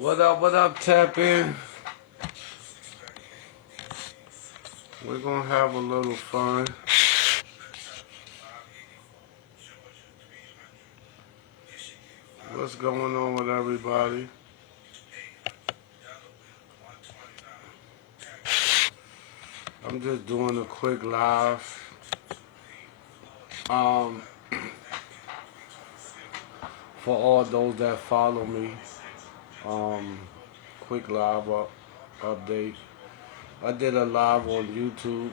What up, Tap In? We're gonna have a little fun. What's going on with everybody? I'm just doing a quick live. Um, for all those that follow me, um, quick live update. I did a live on YouTube.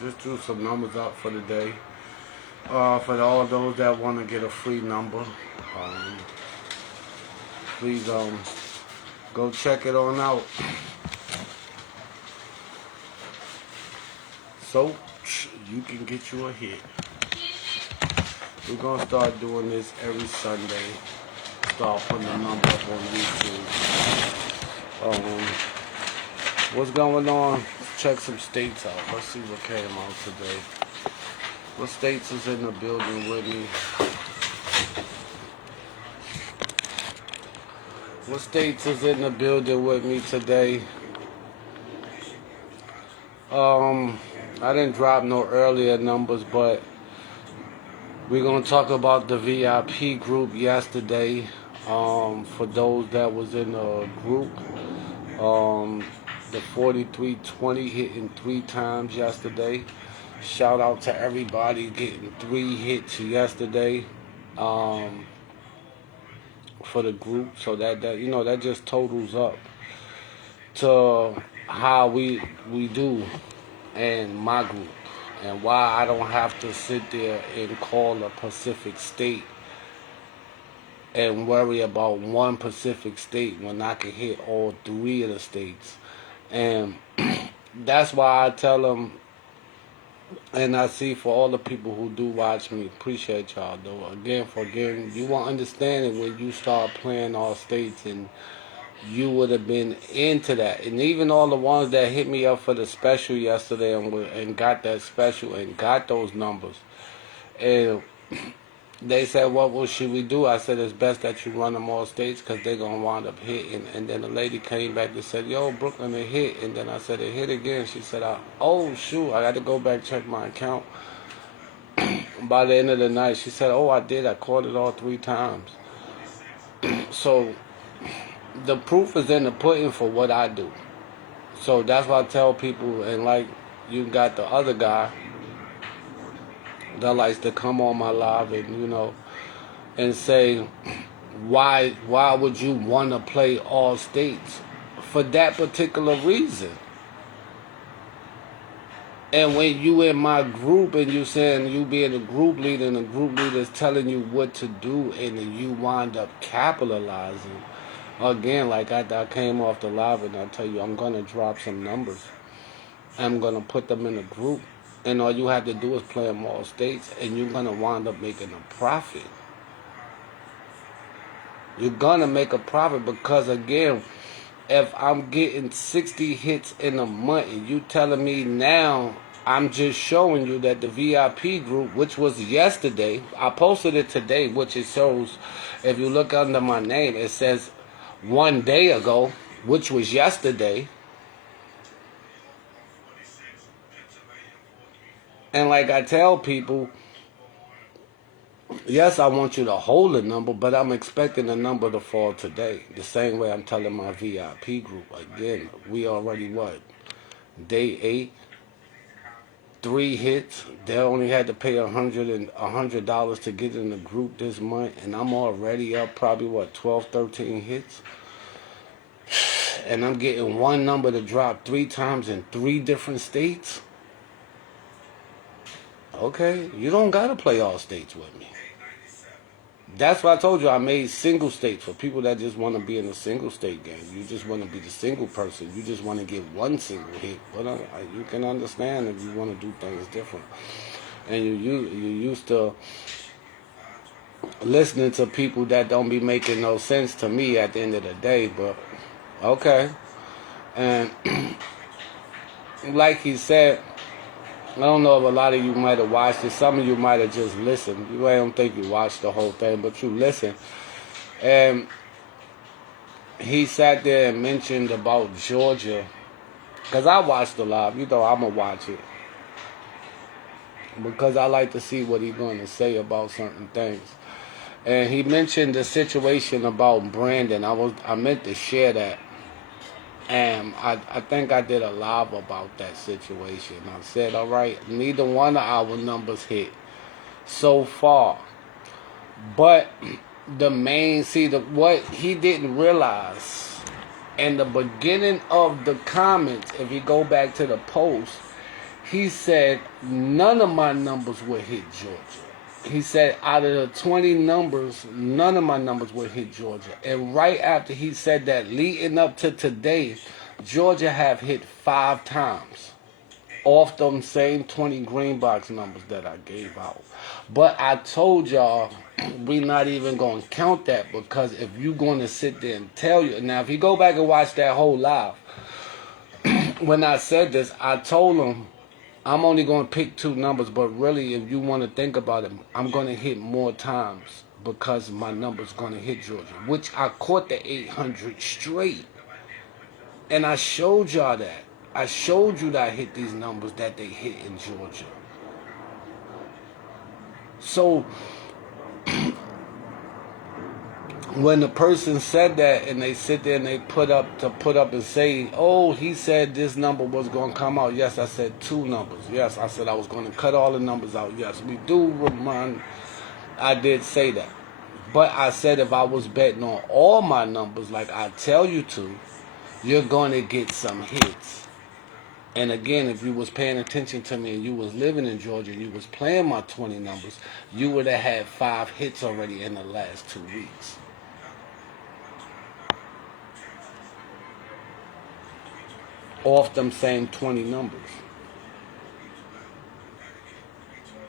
Just threw some numbers up for the day. For all those that want to get a free number, please go check it on out. So you can get you a hit. We're gonna start doing this every Sunday. Start putting the number up on YouTube. What's going on? Check some states out. Let's see what came out today. What states is in the building with me? What states is in the building with me today? I didn't drop no earlier numbers, but we're gonna talk about the VIP group yesterday. For those that was in the group, the 4320 hitting 3 times yesterday. Shout out to everybody getting 3 hits yesterday. For the group, so that that just totals up to how we do in my group, and why I don't have to sit there and call a Pacific state and worry about one Pacific state when I can hit all 3 of the states. And that's why I tell them, and I see for all the people who do watch me, appreciate y'all though. Again, you won't understand it when you start playing all states, and you would have been into that. And even all the ones that hit me up for the special yesterday and got that special and got those numbers. And they said, what should we do? I said, it's best that you run them all states because they're going to wind up hitting. And then the lady came back and said, yo, Brooklyn, it hit. And then I said, it hit again. She said, oh, shoot, I got to go back check my account. By the end of the night, she said, oh, I did. I called it all 3 times. So the proof is in the pudding for what I do. So that's why I tell people, and like you got the other guy that likes to come on my live and and say, why would you want to play all states? For that particular reason. And when you in my group and you saying you being a group leader and the group leader is telling you what to do, and then you wind up capitalizing. Again, like I came off the live and I tell you, I'm going to drop some numbers. I'm going to put them in a group. And all you have to do is play them all states, and you're going to wind up making a profit. You're going to make a profit because, again, if I'm getting 60 hits in a month and you telling me now, I'm just showing you that the VIP group, which was yesterday, I posted it today, which it shows, if you look under my name, it says 1 day ago, which was yesterday. And like I tell people, yes, I want you to hold a number, but I'm expecting the number to fall today. The same way I'm telling my VIP group. Again, we already what? Day 8, 3 hits. They only had to pay $100 to get in the group this month, and I'm already up probably what, 12, 13 hits. And I'm getting one number to drop 3 times in 3 different states. Okay, you don't gotta play all states with me. That's why I told you I made single states for people that just want to be in a single state game. You just want to be the single person. You just want to get one single hit. But you can understand if you want to do things different. And you used to listening to people that don't be making no sense to me at the end of the day. But okay. And like he said, I don't know if a lot of you might have watched it. Some of you might have just listened. I don't think you watched the whole thing, but you listened. And he sat there and mentioned about Georgia, because I watched the live. You know, I'm going to watch it because I like to see what he's going to say about certain things. And he mentioned the situation about Brandon. I meant to share that. And I think I did a live about that situation. I said, all right, neither one of our numbers hit so far. But what he didn't realize in the beginning of the comments, if you go back to the post, he said none of my numbers would hit Georgia. He said out of the 20 numbers, none of my numbers would hit Georgia. And right after he said that, leading up to today, Georgia have hit 5 times off them same 20 green box numbers that I gave out. But I told y'all we not even going to count that, because if you going to sit there and tell you, now if you go back and watch that whole live, when I said this, I told him I'm only going to pick 2 numbers, but really if you want to think about it, I'm going to hit more times because my number's going to hit Georgia, which I caught the 800 straight. And I showed y'all that. I showed you that I hit these numbers that they hit in Georgia. So when the person said that and they sit there and they put up and say, oh, he said this number was going to come out. Yes, I said 2 numbers. Yes, I said I was going to cut all the numbers out. Yes, we do remind, I did say that. But I said if I was betting on all my numbers like I tell you to, you're going to get some hits. And again, if you was paying attention to me and you was living in Georgia and you was playing my 20 numbers, you would have had 5 hits already in the last 2 weeks. Off them same 20 numbers.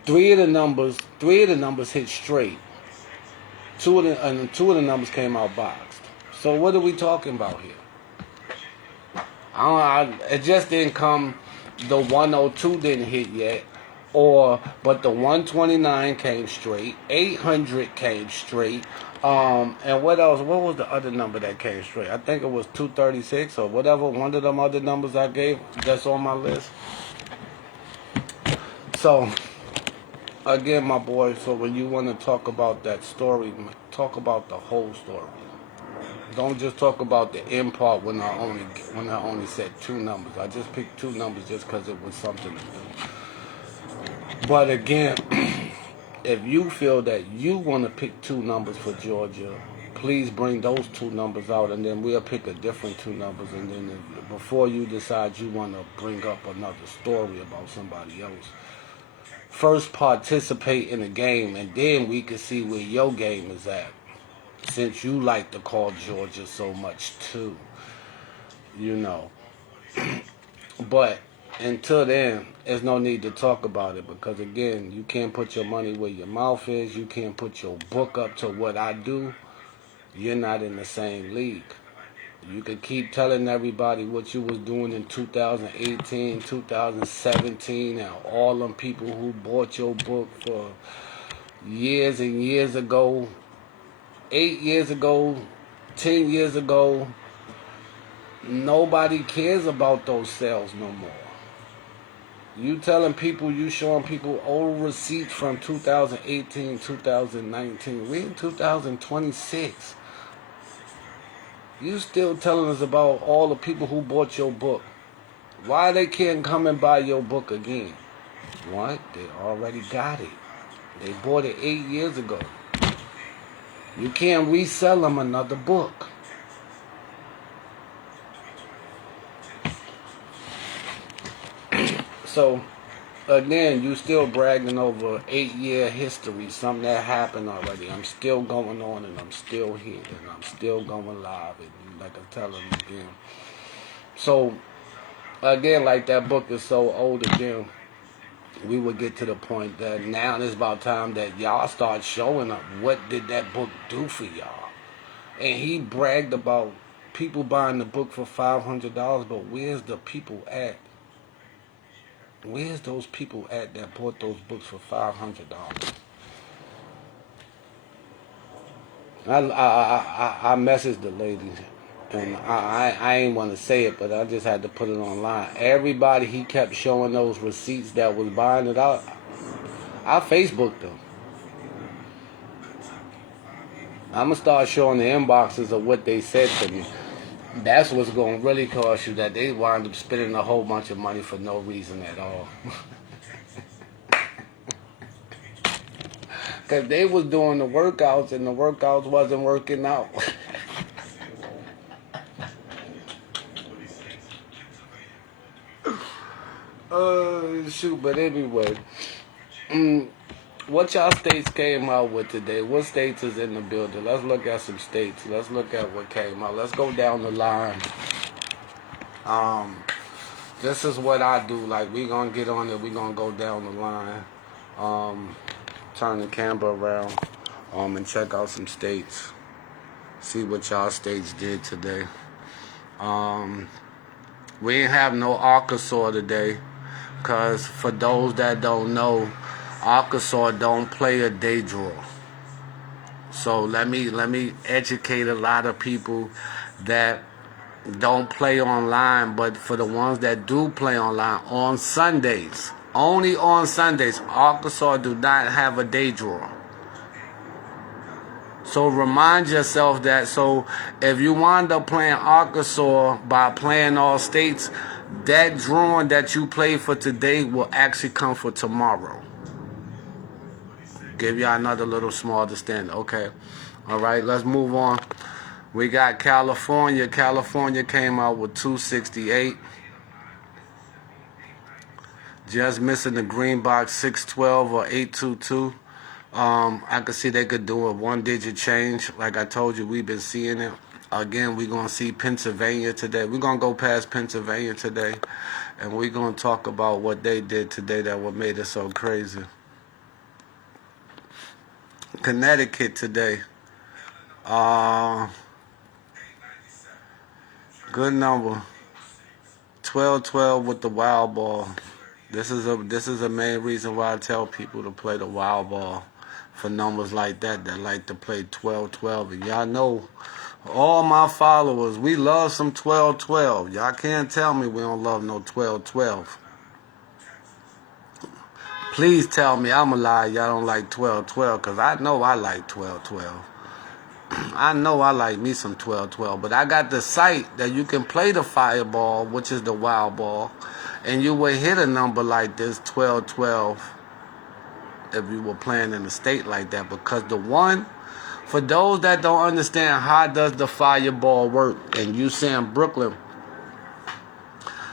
3 of the numbers hit straight. 2 of the numbers came out boxed. So what are we talking about here? It just didn't come. The 102 didn't hit yet, but the 129 came straight. 800 came straight. And what else? What was the other number that came straight? I think it was 236 or whatever. One of them other numbers I gave that's on my list. So again, my boy. So when you want to talk about that story, talk about the whole story. Don't just talk about the end part when I only said 2 numbers. I just picked 2 numbers just because it was something to do. But again, if you feel that you want to pick 2 numbers for Georgia, please bring those 2 numbers out, and then we'll pick a different 2 numbers. And then before you decide you want to bring up another story about somebody else, first participate in the game, and then we can see where your game is at. Since you like to call Georgia so much too, you know. But until then, there's no need to talk about it, because again, you can't put your money where your mouth is. You can't put your book up to what I do. You're not in the same league. You can keep telling everybody what you was doing in 2018, 2017, and all them people who bought your book for years and years ago. 8 years ago, 10 years ago, nobody cares about those sales no more. You telling people, you showing people old receipts from 2018, 2019. We in 2026. You still telling us about all the people who bought your book. Why they can't come and buy your book again? What? They already got it. They bought it 8 years ago. You can't resell them another book. So, again, you still bragging over 8-year history, something that happened already. I'm still going on, and I'm still here, and I'm still going live, and like I'm telling you again. So, again, like that book is so old again, we would get to the point that now it's about time that y'all start showing up. What did that book do for y'all? And he bragged about people buying the book for $500, but where's the people at? Where's those people at that bought those books for $500? I messaged the lady And I ain't want to say it, but I just had to put it online. Everybody he kept showing those receipts that was buying it out, I Facebooked them. I'm going to start showing the inboxes of what they said to me. That's what's going to really cost you, that they wind up spending a whole bunch of money for no reason at all. Because they was doing the workouts and the workouts wasn't working out. Shoot, but anyway. What y'all states came out with today? What states is in the building? Let's look at some states. Let's look at what came out. Let's go down the line. This is what I do. Like, we gonna get on it. We gonna go down the line. Turn the camera around. And check out some states. See what y'all states did today. We ain't have no Arkansas today, cause for those that don't know, Arkansas don't play a day draw. So let me educate a lot of people that don't play online, but for the ones that do play online, on Sundays, only on Sundays, Arkansas do not have a day draw. So remind yourself that. So if you wind up playing Arkansas by playing all states, that drawing that you play for today will actually come for tomorrow. Give y'all another little small understanding. Okay. All right, let's move on. We got California. California came out with 268. Just missing the green box 612 or 822. I could see they could do a one-digit change. Like I told you, we've been seeing it. Again, we're going to see Pennsylvania today. We're going to go past Pennsylvania today, and we're going to talk about what they did today that what made it so crazy. Connecticut today. Good number. 12-12 with the wild ball. This is a main reason why I tell people to play the wild ball, for numbers like that like to play 12-12. And y'all know, all my followers, we love some 12-12. Y'all can't tell me we don't love no 12-12. Please tell me I'm a lie y'all don't like 12-12, because I know I like 12-12. I know I like me some 12-12, but I got the site that you can play the fireball, which is the wild ball, and you will hit a number like this, 12-12, if you were playing in a state like that. Because the one, for those that don't understand how does the fireball work, and you saying Brooklyn,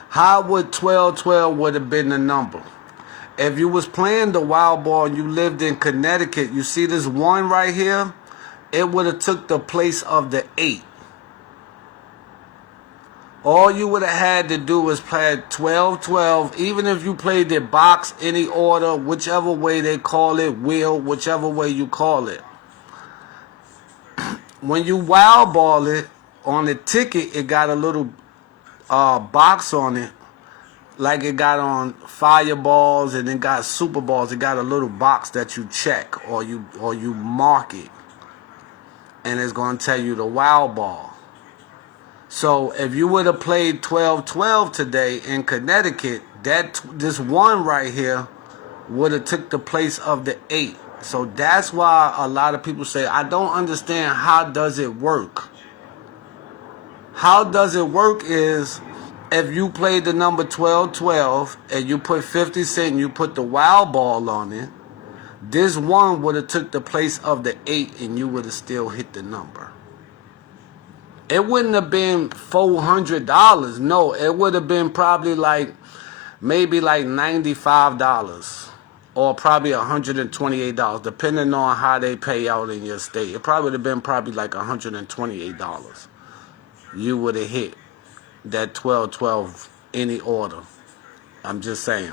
how would 12-12 would have been the number? If you was playing the wild ball and you lived in Connecticut, you see this one right here? It would have took the place of the 8. All you would have had to do was play 12-12, even if you played the box, any order, whichever way they call it, wheel, whichever way you call it. When you wild ball it, on the ticket, it got a little box on it, like it got on fireballs and it got super balls. It got a little box that you check or you mark it, and it's going to tell you the wild ball. So if you would have played 12-12 today in Connecticut, this one right here would have took the place of the 8. So that's why a lot of people say, I don't understand, how does it work? How does it work is, if you played the number 12-12 and you put 50 cents and you put the wild ball on it, this one would have took the place of the 8 and you would have still hit the number. It wouldn't have been $400. No, it would have been probably maybe $95 or probably $128, depending on how they pay out in your state. It probably would have been probably like $128. You would have hit that 12-12 any order. I'm just saying.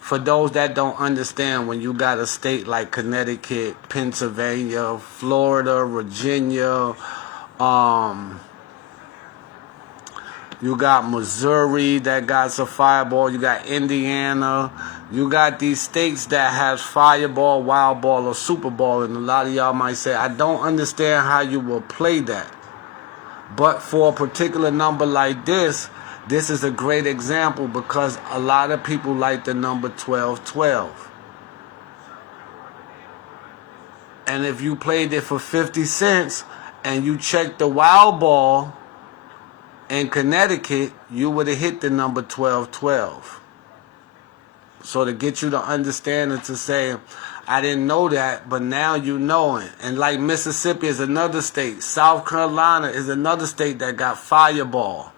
For those that don't understand, when you got a state like Connecticut, Pennsylvania, Florida, Virginia, you got Missouri that got some fireball. You got Indiana. You got these states that has fireball, wild ball, or super ball. And a lot of y'all might say, I don't understand how you will play that. But for a particular number like this is a great example because a lot of people like the number 1212. And if you played it for 50 cents and you checked the wild ball in Connecticut, you would have hit the number 1212. So to get you to understand and to say, I didn't know that, but now you know it. And like Mississippi is another state. South Carolina is another state that got Fireball.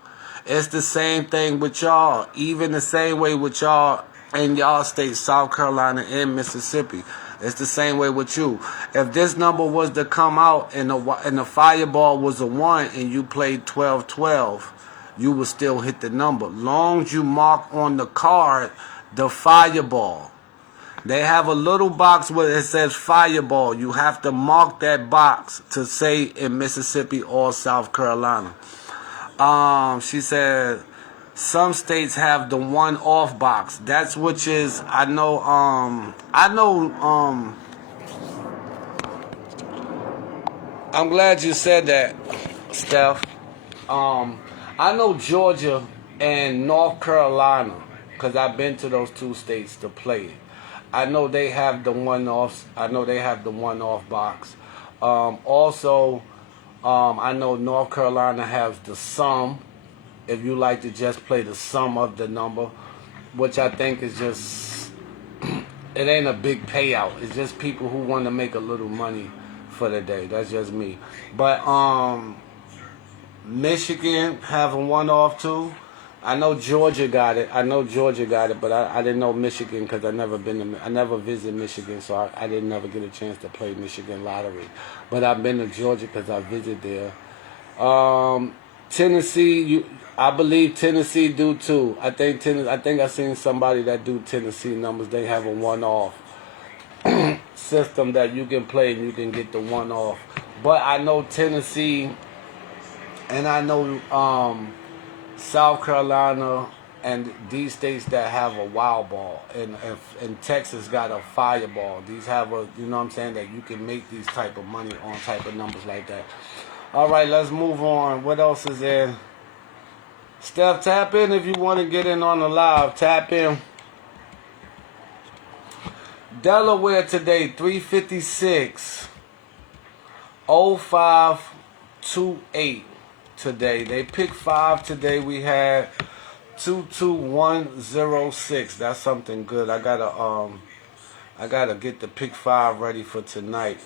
It's the same thing with y'all. Even the same way with y'all in y'all states, South Carolina and Mississippi. It's the same way with you. If this number was to come out and the Fireball was a 1 and you played 1212, you would still hit the number. Long as you mark on the card the Fireball. They have a little box where it says Fireball. You have to mark that box to say in Mississippi or South Carolina. She said some states have the 1 off box. That's which is I'm glad you said that, Steph. I know Georgia and North Carolina because I've been to those 2 states to play it. I know they have the 1 off. I know they have the 1 off box. Also, I know North Carolina has the sum. If you like to just play the sum of the number, which I think is just, it ain't a big payout. It's just people who want to make a little money for the day. That's just me. But Michigan having 1 off too. I know Georgia got it. But I didn't know Michigan because I never visited Michigan, so I didn't never get a chance to play Michigan lottery. But I've been to Georgia because I visited there. Tennessee, I believe Tennessee do too. I think I seen somebody that do Tennessee numbers. They have a 1 off system that you can play and you can get the 1 off. But I know Tennessee, and I know South Carolina and these states that have a wild ball, and Texas got a Fireball. These have a, you know what I'm saying, that you can make these type of money on type of numbers like that. All right, let's move on. What else is there? Steph, tap in if you want to get in on the live. Tap in. Delaware today, 356. 0528 today. They picked 5 today. We had 22106. That's something good. I gotta get the pick 5 ready for tonight,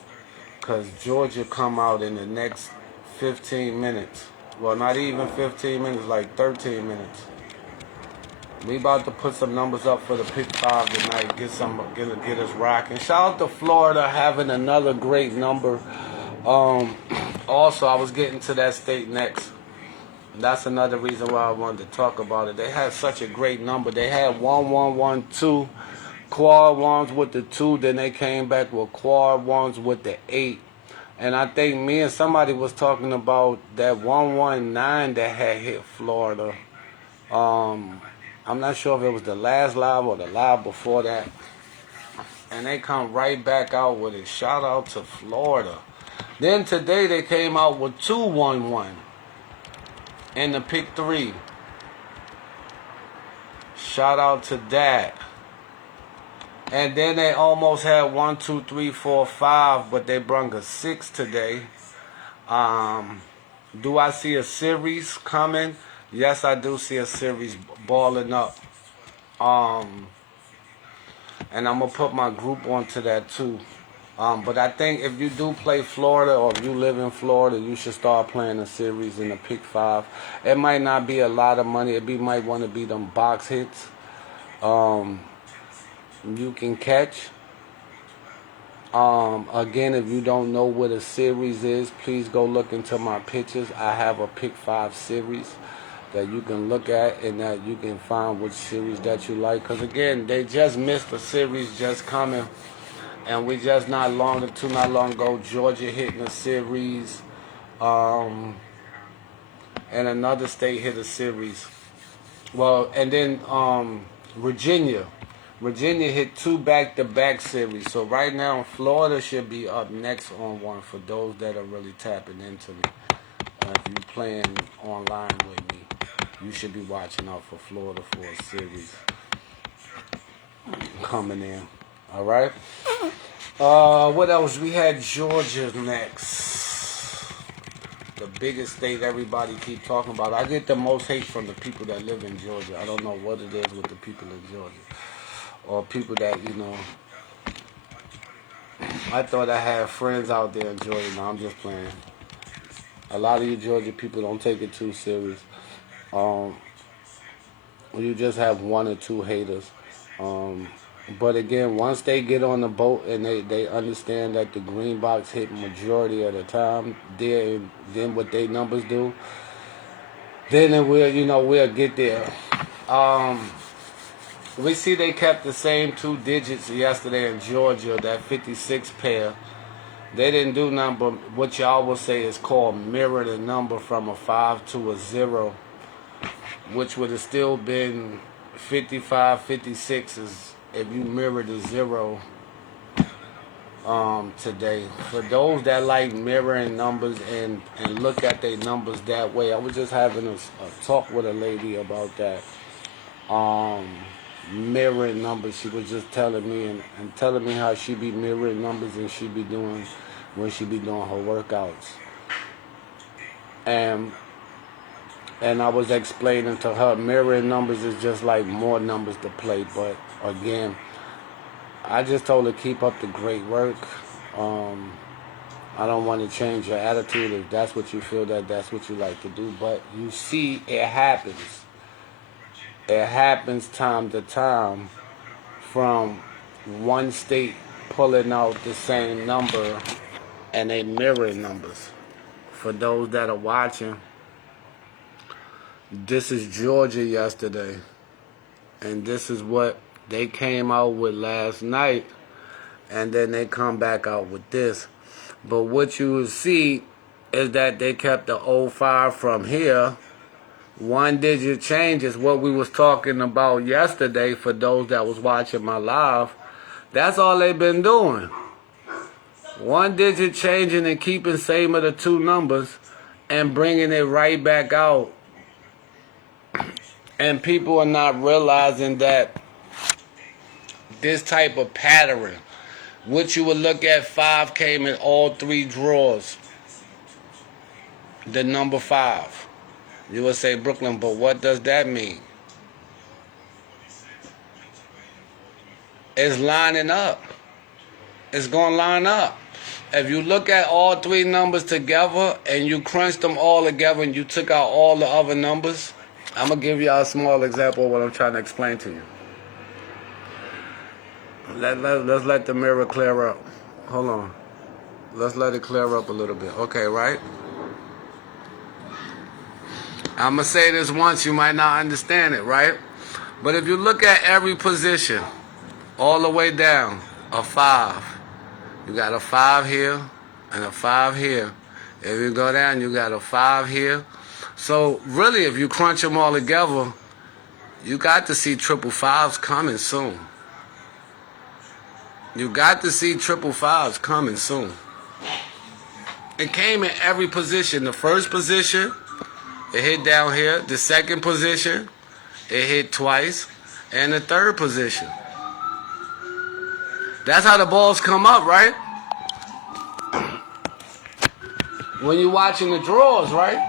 cause Georgia come out in the next 15 minutes. Well, not even 15 minutes, like 13 minutes. We about to put some numbers up for the pick 5 tonight. Get us rocking. Shout out to Florida having another great number. Also, I was getting to that state next. That's another reason why I wanted to talk about it. They had such a great number. They had 1112 quad ones with the 2. Then they came back with quad ones with the 8. And I think me and somebody was talking about that 119 that had hit Florida. I'm not sure if it was the last live or the live before that. And they come right back out with it. Shout out to Florida. Then today they came out with 211 in the pick 3. Shout out to that. And then they almost had 1, 2, 3, 4, 5, but they brung a 6 today. Do I see a series coming? Yes, I do see a series balling up. And I'm going to put my group onto that too. But I think if you do play Florida, or if you live in Florida, you should start playing a series in the pick 5. It might not be a lot of money. It might want to be them box hits. You can catch. Again, if you don't know what a series is, please go look into my pictures. I have a pick 5 series that you can look at, and that you can find which series that you like. Because again, they just missed a series just coming. And we just not long ago, Georgia hitting a series, and another state hit a series. Well, and then Virginia hit 2 back-to-back series. So right now, Florida should be up next on one for those that are really tapping into me. if you playing online with me, you should be watching out for Florida for a series coming in. All right. What else? We had Georgia next. The biggest state everybody keep talking about. I get the most hate from the people that live in Georgia. I don't know what it is with the people in Georgia. Or people that, I thought I had friends out there in Georgia. No, I'm just playing. A lot of you Georgia people don't take it too serious. You just have one or two haters. But again, once they get on the boat and they understand that the green box hit majority of the time, then what they numbers do, then we'll get there. We see they kept the same 2 digits yesterday in Georgia, that 56 pair. They didn't do nothing but what y'all will say is called mirror the number from a 5 to a 0, which would have still been 55, 56 if you mirror the 0 today. For those that like mirroring numbers and look at their numbers that way, I was just having a talk with a lady about that. Mirroring numbers. She was just telling me and telling me how she be mirroring numbers and she be doing when she be doing her workouts. And I was explaining to her mirroring numbers is just like more numbers to play. But again, I just told her keep up the great work. I don't want to change your attitude if that's what you feel that's what you like to do. But you see, it happens. It happens time to time from one state pulling out the same number and they mirror numbers. For those that are watching, this is Georgia yesterday, and this is what they came out with last night, and then they come back out with this. But what you will see is that they kept the 05 from here. 1 digit change is what we was talking about yesterday for those that was watching my live. That's all they've been doing. 1 digit changing and keeping same of the 2 numbers and bringing it right back out. And people are not realizing that this type of pattern, what you would look at 5 came in all 3 drawers. The number 5. You would say Brooklyn, but what does that mean? It's lining up. It's going to line up. If you look at all 3 numbers together and you crunch them all together and you took out all the other numbers, I'm going to give you a small example of what I'm trying to explain to you. Let's let the mirror clear up. Hold on. Let's let it clear up a little bit. Okay, right? I'm going to say this once, you might not understand it, right? But if you look at every position, all the way down, a 5. You got a 5 here and a 5 here. If you go down, you got a 5 here. So really, if you crunch them all together, you got to see 555s coming soon. You got to see 555s coming soon. It came in every position. The first position, it hit down here. The second position, it hit twice. And the third position. That's how the balls come up, right? When you're watching the draws, right?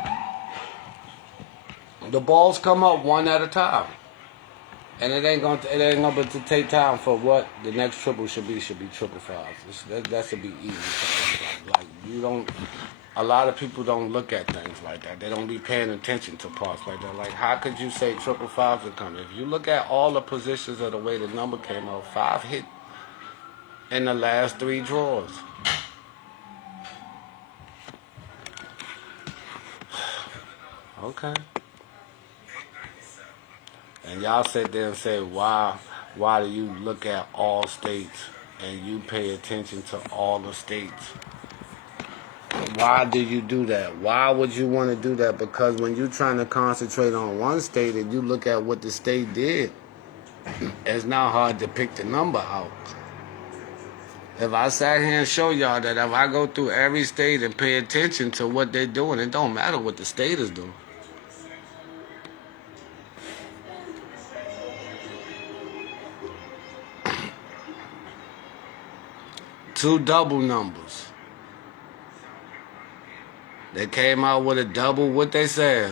The balls come up one at a time. And it ain't gonna take time for what the next triple should be 555s. That should be easy. Like you don't. A lot of people don't look at things like that. They don't be paying attention to parts like that. Like how could you say 555s are coming? If you look at all the positions of the way the number came out, 5 hit in the last 3 drawers. Okay. And y'all sit there and say, why do you look at all states and you pay attention to all the states? Why do you do that? Why would you want to do that? Because when you're trying to concentrate on one state and you look at what the state did, it's not hard to pick the number out. If I sat here and show y'all that if I go through every state and pay attention to what they're doing, it don't matter what the state is doing. Two double numbers. They came out with a double, what they said.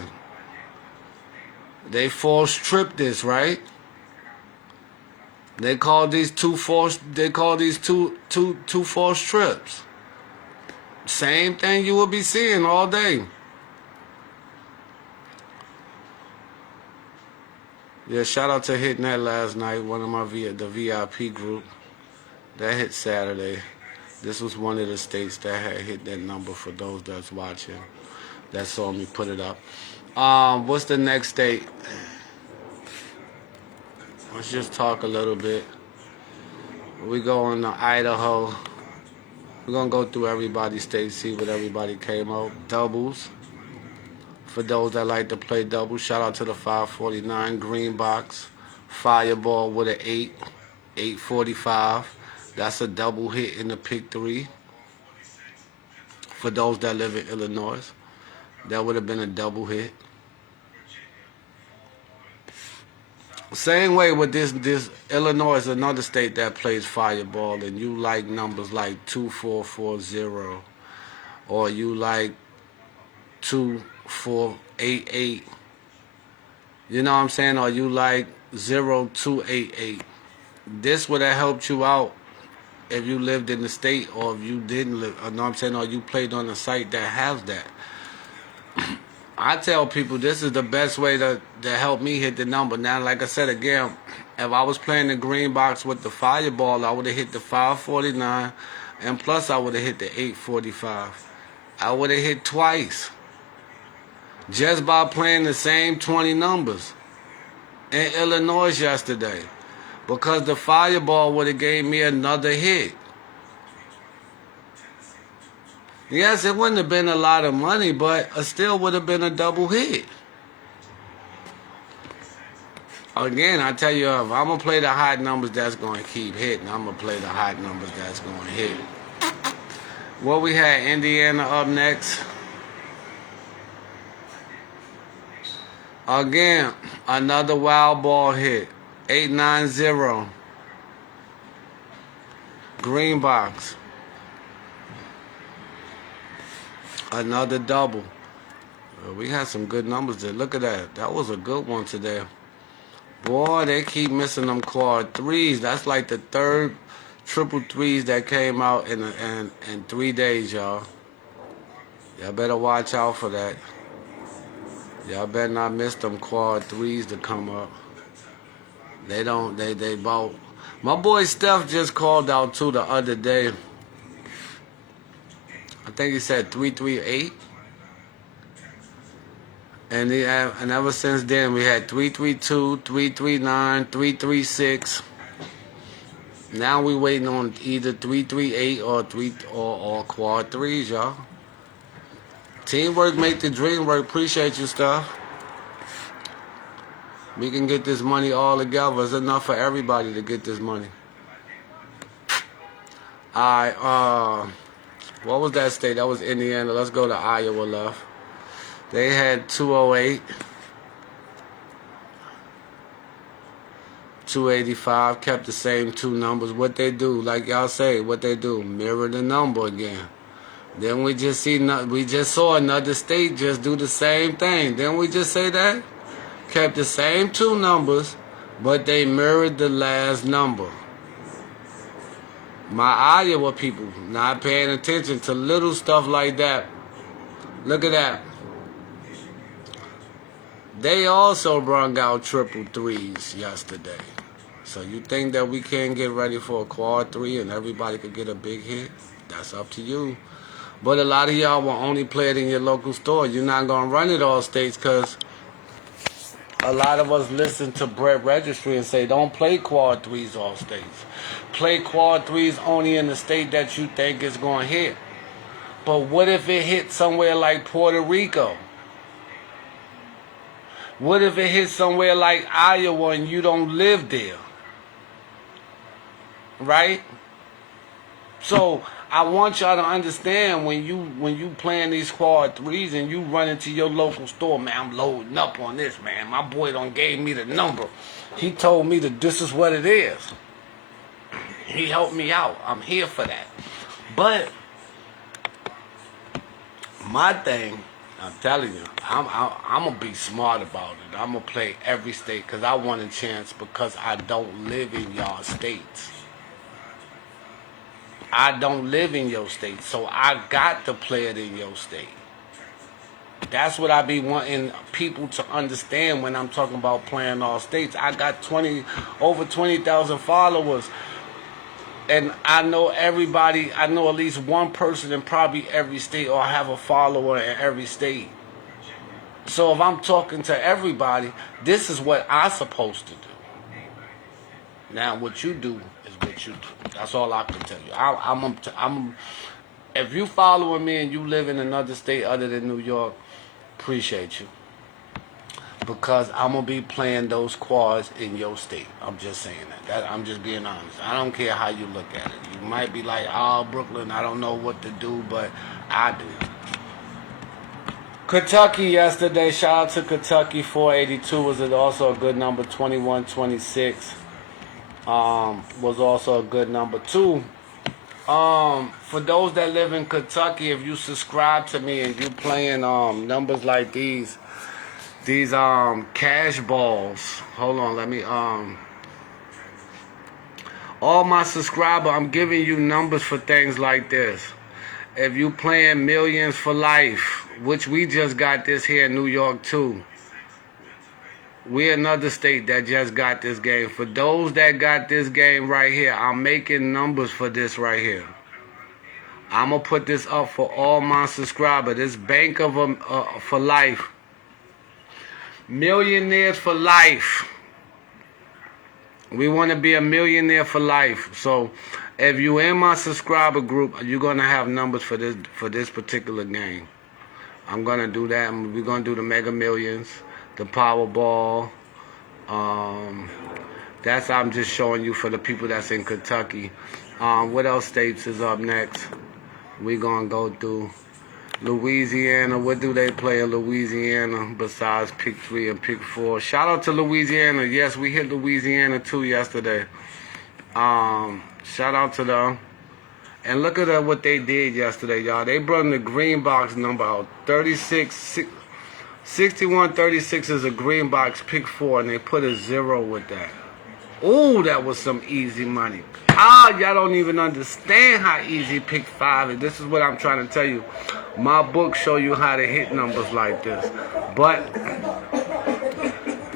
They false tripped this, right? They call these two false trips. Same thing you will be seeing all day. Yeah, shout out to hitting that last night, one of my the VIP group. That hit Saturday. This was one of the states that had hit that number for those that's watching. That saw me put it up. What's the next state? Let's just talk a little bit. We going to Idaho. We're going to go through everybody's state, see what everybody came out. Doubles. For those that like to play doubles, shout out to the 549 green box. Fireball with an 8. 845. That's a double hit in the pick 3. For those that live in Illinois, that would have been a double hit. Same way with this Illinois is another state that plays Fireball, and you like numbers like 2440, or you like 2488. You know what I'm saying? Or you like 0288. This would have helped you out if you lived in the state, or if you didn't live. You know what I'm saying? Or you played on a site that has that. I tell people this is the best way to help me hit the number. Now, like I said again, if I was playing the green box with the Fireball, I would have hit the 549, and plus I would have hit the 845. I would have hit twice just by playing the same 20 numbers in Illinois yesterday, because the Fireball would have gave me another hit. Yes, it wouldn't have been a lot of money, but it still would have been a double hit. Again, I tell you, if I'm going to play the hot numbers that's going to keep hitting, I'm going to play the hot numbers that's going to hit. Well, we had Indiana up next. Again, another wild ball hit. 890. Green box. Another double. We had some good numbers there. Look at that. That was a good one today. Boy, they keep missing them quad threes. That's like the third triple threes that came out in 3 days, y'all. Y'all better watch out for that. Y'all better not miss them quad threes to come up. They both. My boy Steph just called out too the other day. I think he said 338. And ever since then we had 332, 339, 336. Now we waiting on either 338 or quad threes, y'all. Teamwork make the dream work. Appreciate you, Steph. We can get this money all together. It's enough for everybody to get this money. Alright, what was that state? That was Indiana. Let's go to Iowa left. They had 208, 285, kept the same two numbers. What they do, like y'all say, what they do, mirror the number again. Then we just saw another state just do the same thing. Didn't we just say that? Kept the same two numbers, but they mirrored the last number. My Iowa people not paying attention to little stuff like that. Look at that. They also brung out triple threes yesterday. So you think that we can't get ready for a quad 3 and everybody could get a big hit? That's up to you. But a lot of y'all will only play it in your local store. You're not going to run it all states, because a lot of us listen to Brett Registry and say, don't play quad 3s all states. Play quad 3s only in the state that you think is going to hit. But what if it hit somewhere like Puerto Rico? What if it hit somewhere like Iowa and you don't live there? Right? So I want y'all to understand when you playing these quad threes and you run into your local store, man, I'm loading up on this, man. My boy done gave me the number. He told me that this is what it is. He helped me out. I'm here for that. But my thing, I'm telling you, I'm gonna be smart about it. I'm gonna play every state because I want a chance because I don't live in y'all states. I don't live in your state, so I got to play it in your state. That's what I be wanting people to understand when I'm talking about playing all states. I got over 20,000 followers, and I know everybody. I know at least one person in probably every state, or I have a follower in every state. So if I'm talking to everybody, this is what I'm supposed to do. Now, what you do is what you do. That's all I can tell you. If you following me and you live in another state other than New York, appreciate you. Because I'm going to be playing those quads in your state. I'm just saying that. I'm just being honest. I don't care how you look at it. You might be like, oh, Brooklyn, I don't know what to do, but I do. Kentucky yesterday, shout out to Kentucky, 482 was also a good number, 21-26. Was also a good number too. For those that live in Kentucky, if you subscribe to me and you playing numbers like these cash balls. Hold on, let me all my subscribers, I'm giving you numbers for things like this. If you playing millions for life, which we just got this here in New York too. We're another state that just got this game. For those that got this game right here, I'm making numbers for this right here. I'm going to put this up for all my subscribers. This Bank of for Life. Millionaires for life. We want to be a millionaire for life. So if you're in my subscriber group, you're going to have numbers for this particular game. I'm going to do that. We're going to do the Mega Millions. The Powerball. That's I'm just showing you for the people that's in Kentucky. What else states is up next? We're going to go through Louisiana. What do they play in Louisiana besides pick 3 and pick 4? Shout out to Louisiana. Yes, we hit Louisiana too yesterday. Shout out to them. And look at what they did yesterday, y'all. They brought the green box number out. 6136 is a green box pick 4, and they put a 0 with that. Ooh, that was some easy money. Y'all don't even understand how easy pick 5 is. This is what I'm trying to tell you. My book show you how to hit numbers like this. But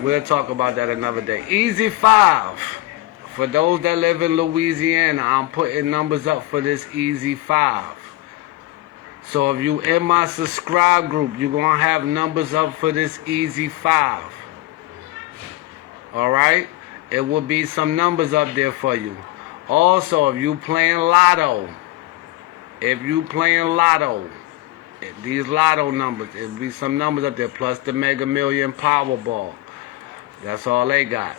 we'll talk about that another day. Easy 5. For those that live in Louisiana, I'm putting numbers up for this easy 5. So if you in my subscribe group, you're going to have numbers up for this easy 5. Alright? It will be some numbers up there for you. Also, if you playing lotto, these lotto numbers, it will be some numbers up there, plus the Mega Million Powerball. That's all they got.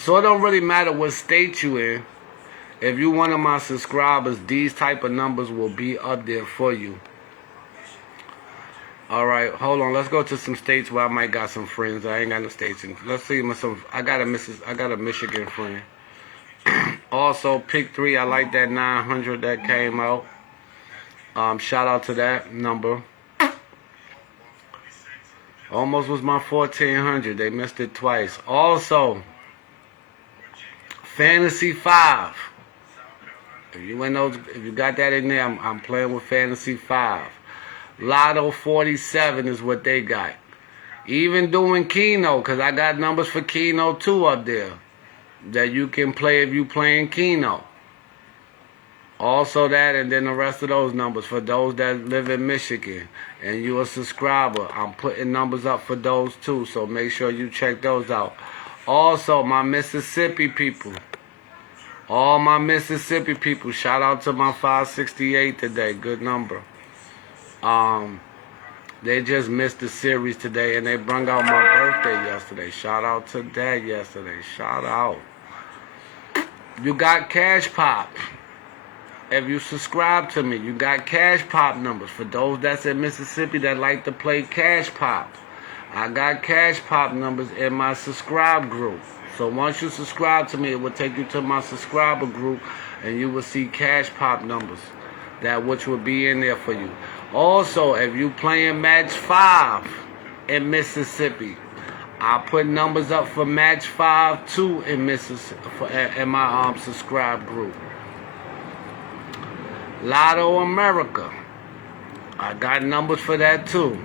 So it don't really matter what state you in. If you one of my subscribers, these type of numbers will be up there for you. Alright, hold on. Let's go to some states where I might got some friends. I ain't got no states in. Let's see I got a Michigan friend. Also, pick 3, I like that 900 that came out. Shout out to that number. Almost was my 1400. They missed it twice. Also, Fantasy 5. If you got that in there, I'm playing with Fantasy 5. Lotto 47 is what they got. Even doing Keno, because I got numbers for Keno too up there that you can play if you playing Keno. Also that, and then the rest of those numbers for those that live in Michigan and you a subscriber. I'm putting numbers up for those too, so make sure you check those out. Also, my Mississippi people. All my Mississippi people, shout out to my 568 today. Good number. They just missed the series today, and they brung out my birthday yesterday. Shout out to that yesterday. Shout out. You got Cash Pop. if you subscribe to me, you got Cash Pop numbers. For those that's in Mississippi that like to play Cash Pop, I got Cash Pop numbers in my subscribe group. So once you subscribe to me, it will take you to my subscriber group, and you will see Cash Pop numbers, that which will be in there for you. Also, if you playing Match 5 in Mississippi, I put numbers up for Match 5 too in Mississippi in my subscribe group. Lotto America, I got numbers for that too.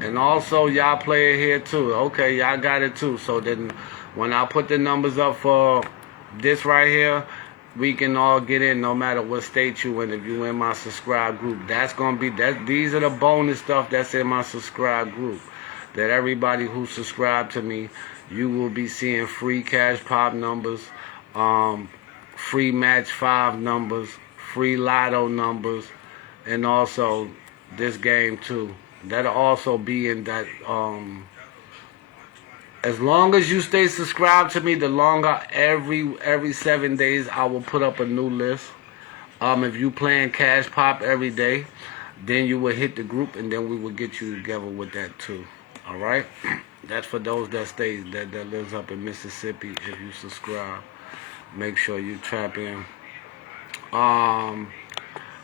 And also, y'all play it here too. Okay, y'all got it too. So then, when I put the numbers up for this right here, we can all get in no matter what state you in. If you in my subscribe group, that's gonna be that. These are the bonus stuff that's in my subscribe group. That everybody who subscribe to me, you will be seeing free Cash Pop numbers, free Match 5 numbers, free Lotto numbers, and also this game too. That'll also be in that. As long as you stay subscribed to me, the longer every 7 days I will put up a new list. If you playing Cash Pop every day, then you will hit the group, and then we will get you together with that too. All right, that's for those that lives up in Mississippi. If you subscribe, make sure you tap in.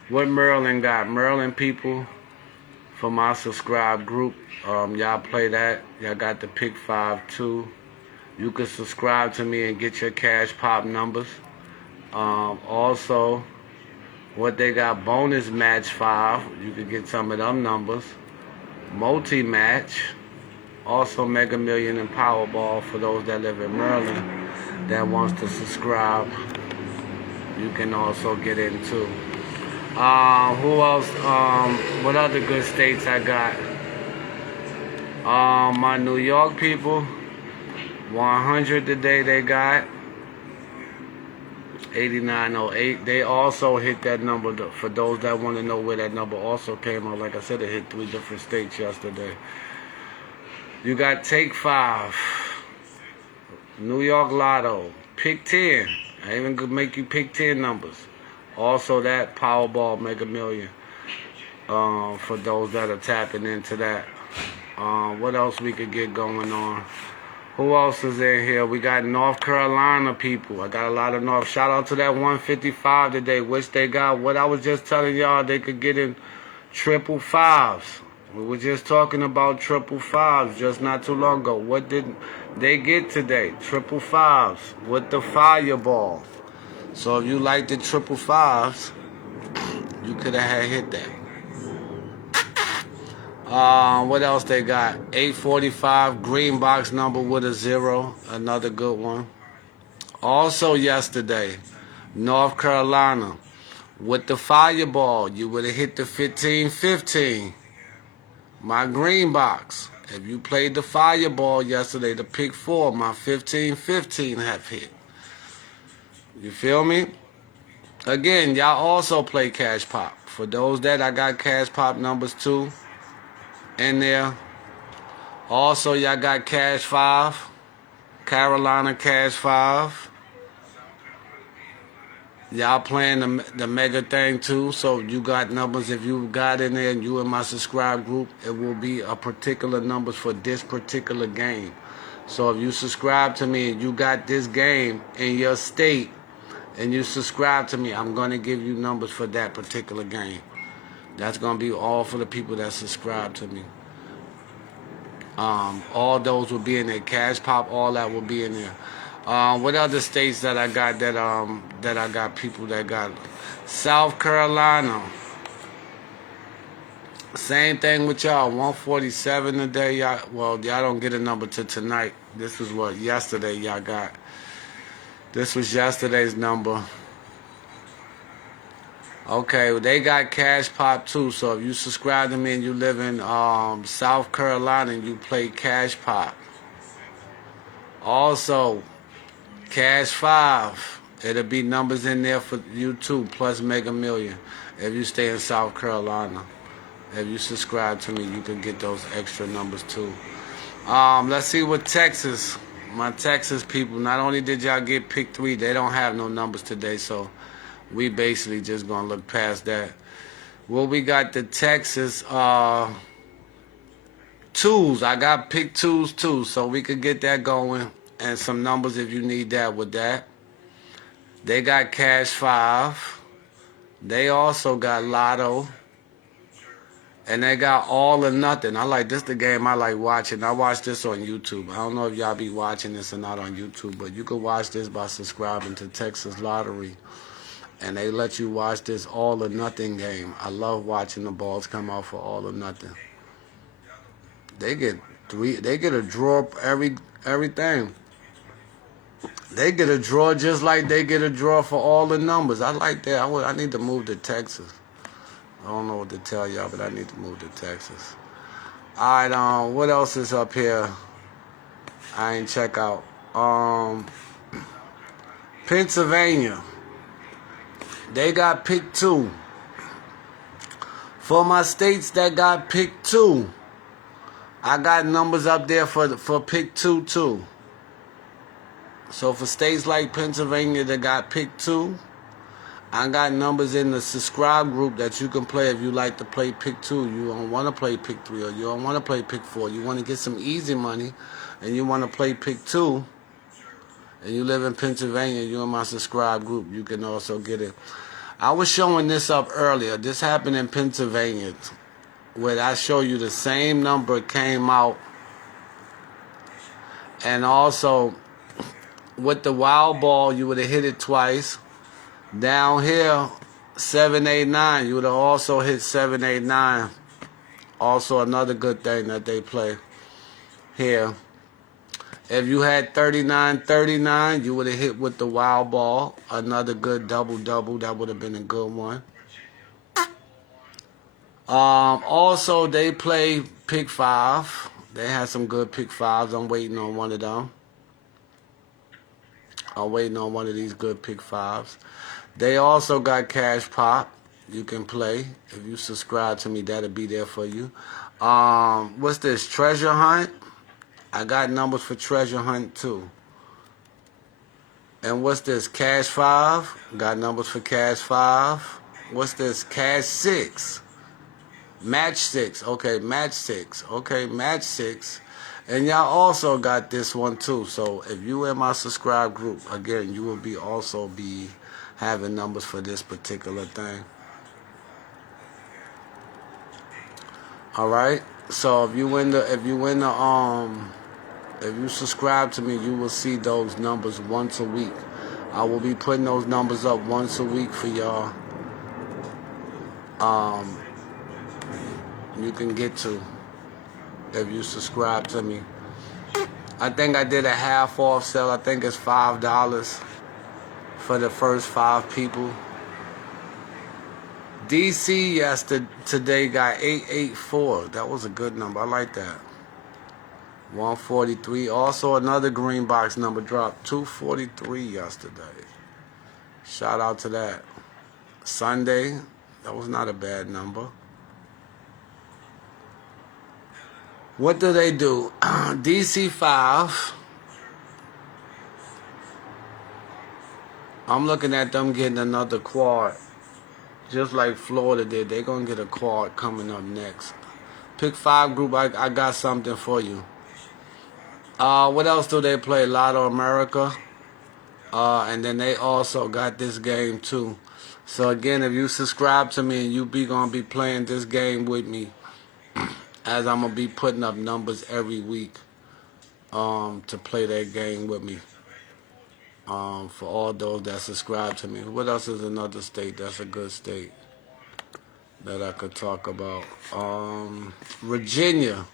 What Maryland got? Maryland people, for my subscribe group, y'all play that. Y'all got the Pick 5 too. You can subscribe to me and get your Cash Pop numbers. Also, what they got, bonus Match 5. You can get some of them numbers. Multi-match. Also Mega Million and Powerball for those that live in Maryland that wants to subscribe. You can also get in too. Who else? What other good states I got? My New York people, 100 today they got. 8908. They also hit that number. For those that want to know where that number also came out, like I said, it hit 3 different states yesterday. You got Take 5, New York Lotto, Pick 10. I even could make you pick 10 numbers. Also that Powerball Mega Million, for those that are tapping into that. What else we could get going on? Who else is in here? We got North Carolina people. I got a lot of North. Shout out to that 155 today, which they got. What I was just telling y'all, they could get in 555s. We were just talking about 555s just not too long ago. What did they get today? 555s with the Fireball. So if you like the 555s, you could have hit that. What else they got? 845 green box number with a 0, another good one. Also yesterday, North Carolina with the Fireball, you would have hit the 1515. My green box. If you played the Fireball yesterday, the Pick 4, my 1515 have hit. You feel me? Again, y'all also play Cash Pop. For those that, I got Cash Pop numbers too in there. Also, y'all got Cash 5, Carolina Cash 5. Y'all playing the mega thing too, so you got numbers. If you got in there and you in my subscribe group, it will be a particular numbers for this particular game. So if you subscribe to me and you got this game in your state and you subscribe to me, I'm going to give you numbers for that particular game. That's going to be all for the people that subscribe to me. All those will be in there. Cash Pop, all that will be in there. What other states that I got that I got people that got? South Carolina. Same thing with y'all. 147 today. Y'all don't get a number to tonight. This was what yesterday y'all got. This was yesterday's number. Okay, well, they got Cash Pop too. So if you subscribe to me and you live in South Carolina and you play Cash Pop. Also, Cash 5, it'll be numbers in there for you too, plus Mega Million. If you stay in South Carolina, if you subscribe to me, you can get those extra numbers too. Let's see what Texas, my Texas people, not only did y'all get Pick 3, they don't have no numbers today, so We basically just gonna look past that. Well, we got the Texas twos. I got pick twos too, so we could get that going. And some numbers if you need that with that. They got Cash 5. They also got Lotto. And they got All or Nothing. I like this the game I like watching. I watch this on YouTube. I don't know if y'all be watching this or not on YouTube, but you can watch this by subscribing to Texas Lottery. And they let you watch this All or Nothing game. I love watching the balls come out for All or Nothing. They get a draw everything. They get a draw just like they get a draw for all the numbers. I like that. I need to move to Texas. I don't know what to tell y'all, but I need to move to Texas. All right, what else is up here? I ain't check out. Pennsylvania. They got pick 2. For my states that got pick 2, I got numbers up there for pick 2 too. So for states like Pennsylvania that got pick 2, I got numbers in the subscribe group that you can play if you like to play pick 2. You don't want to play pick 3 or you don't want to play pick 4. You want to get some easy money and you want to play pick 2 and you live in Pennsylvania, you're in my subscribe group. You can also get it. I was showing this up earlier. This happened in Pennsylvania where I show you the same number came out, and also with the wild ball, you would have hit it twice. Down here, 789, you would have also hit 789. Also another good thing that they play here. If you had 39-39, you would have hit with the wild ball. Another good double-double. That would have been a good one. Also, they play pick 5. They had some good pick 5s. I'm waiting on one of them. I'm waiting on one of these good pick 5s. They also got Cash Pop. You can play. If you subscribe to me, that'll be there for you. What's this? Treasure Hunt. I got numbers for Treasure Hunt too. And what's this? Cash 5. Got numbers for Cash 5. What's this? Cash 6. Match 6. Okay, Match 6. Okay, Match 6. And y'all also got this one too. So if you in my subscribe group, again, you will also be having numbers for this particular thing. All right. So if you subscribe to me, you will see those numbers once a week. I will be putting those numbers up once a week for y'all. You can get to if you subscribe to me. I think I did a half off sale. I think it's $5 for the first 5 people. DC today got 884. That was a good number. I like that. 143. Also another green box number dropped. 243 yesterday. Shout out to that. Sunday, that was not a bad number. What do they do? DC 5. I'm looking at them getting another quad. Just like Florida did. They're going to get a quad coming up next. Pick 5 group, I got something for you. What else do they play? Lotto America. And then they also got this game too. So again, if you subscribe to me and you going to be playing this game with me, as I'm going to be putting up numbers every week to play that game with me. For all those that subscribe to me. What else is another state that's a good state that I could talk about? Virginia.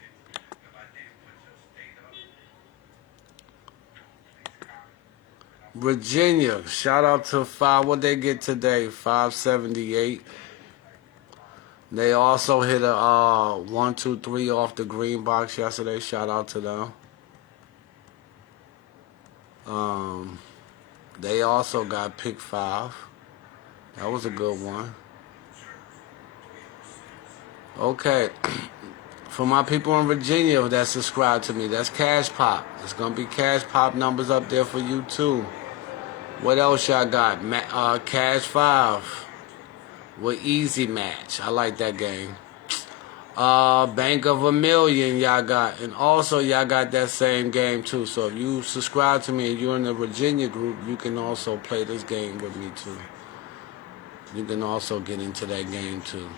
Virginia, shout out to 5. What they get today? 578. They also hit a 1, 2, 3 off the green box yesterday. Shout out to them. They also got pick 5. That was a good one. Okay. For my people in Virginia that subscribe to me, that's Cash Pop. There's going to be Cash Pop numbers up there for you too. What else y'all got? Cash 5 with Easy Match. I like that game. Bank of a Million y'all got. And also y'all got that same game too. So if you subscribe to me and you're in the Virginia group, you can also play this game with me too. You can also get into that game too.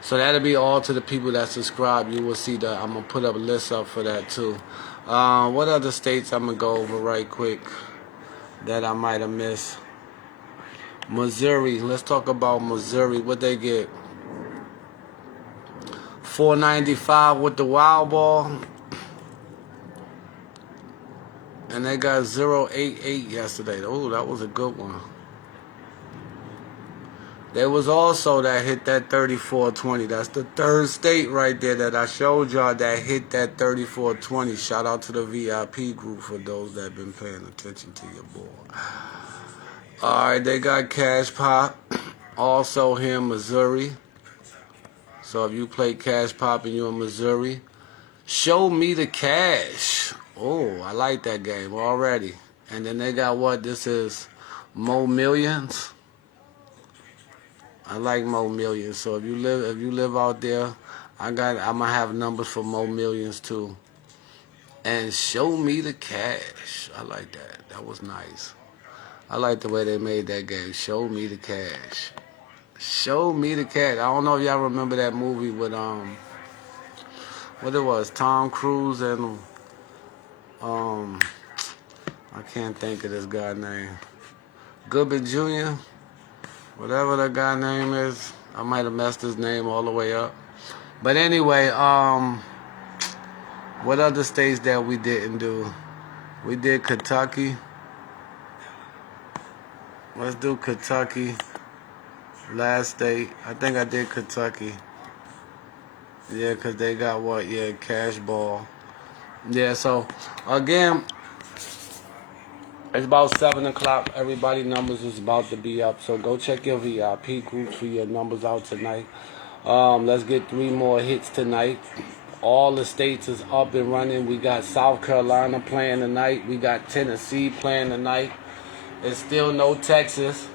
So that'll be all to the people that subscribe. You will see that I'm going to put up a list up for that too. What other states I'm going to go over right quick that I might have missed? Missouri. Let's talk about Missouri. What they get? $4.95 with the Wild Ball. And they got 0.88 yesterday. Oh, that was a good one. There was also that hit that 34.20. That's the third state right there that I showed y'all that hit that 34.20. Shout out to the VIP group for those that been paying attention to your boy. Alright, they got Cash Pop. Also here in Missouri. So if you play Cash Pop and you're in Missouri, Show Me the Cash. Oh, I like that game already. And then they got what? This is Mo Millions. I like Mo Millions. So if you live out there, I'm gonna have numbers for Mo Millions too. And Show Me the Cash. I like that. That was nice. I like the way they made that game. Show Me the Cash. Show Me the Cash. I don't know if y'all remember that movie with what it was, Tom Cruise and I can't think of this guy's name. Goodman Jr. Whatever that guy's name is. I might have messed his name all the way up. But anyway, what other states that we didn't do? We did Kentucky. Let's do Kentucky. Last state. I think I did Kentucky. Yeah, because they got what? Yeah, Cash Ball. Yeah, so, again, it's about 7 o'clock. Everybody's numbers is about to be up. So go check your VIP groups for your numbers out tonight. Let's get 3 more hits tonight. All the states is up and running. We got South Carolina playing tonight. We got Tennessee playing tonight. It's still no Texas.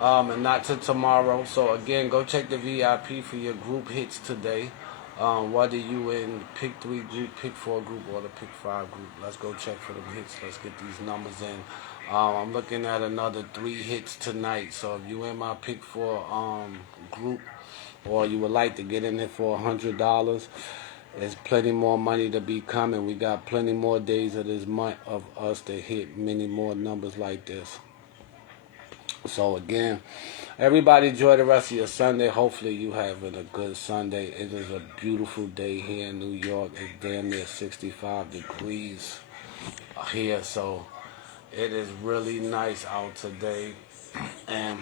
And not till tomorrow. So again, go check the VIP for your group hits today. Whether you in pick 3 group, pick 4 group, or the pick 5 group. Let's go check for them hits. Let's get these numbers in. I'm looking at another 3 hits tonight. So if you in my pick 4 group, or you would like to get in it for $100, there's plenty more money to be coming. We got plenty more days of this month of us to hit many more numbers like this. So again, everybody enjoy the rest of your Sunday. Hopefully you having a good Sunday. It is a beautiful day here in New York. It's damn near 65 degrees here. So it is really nice out today. And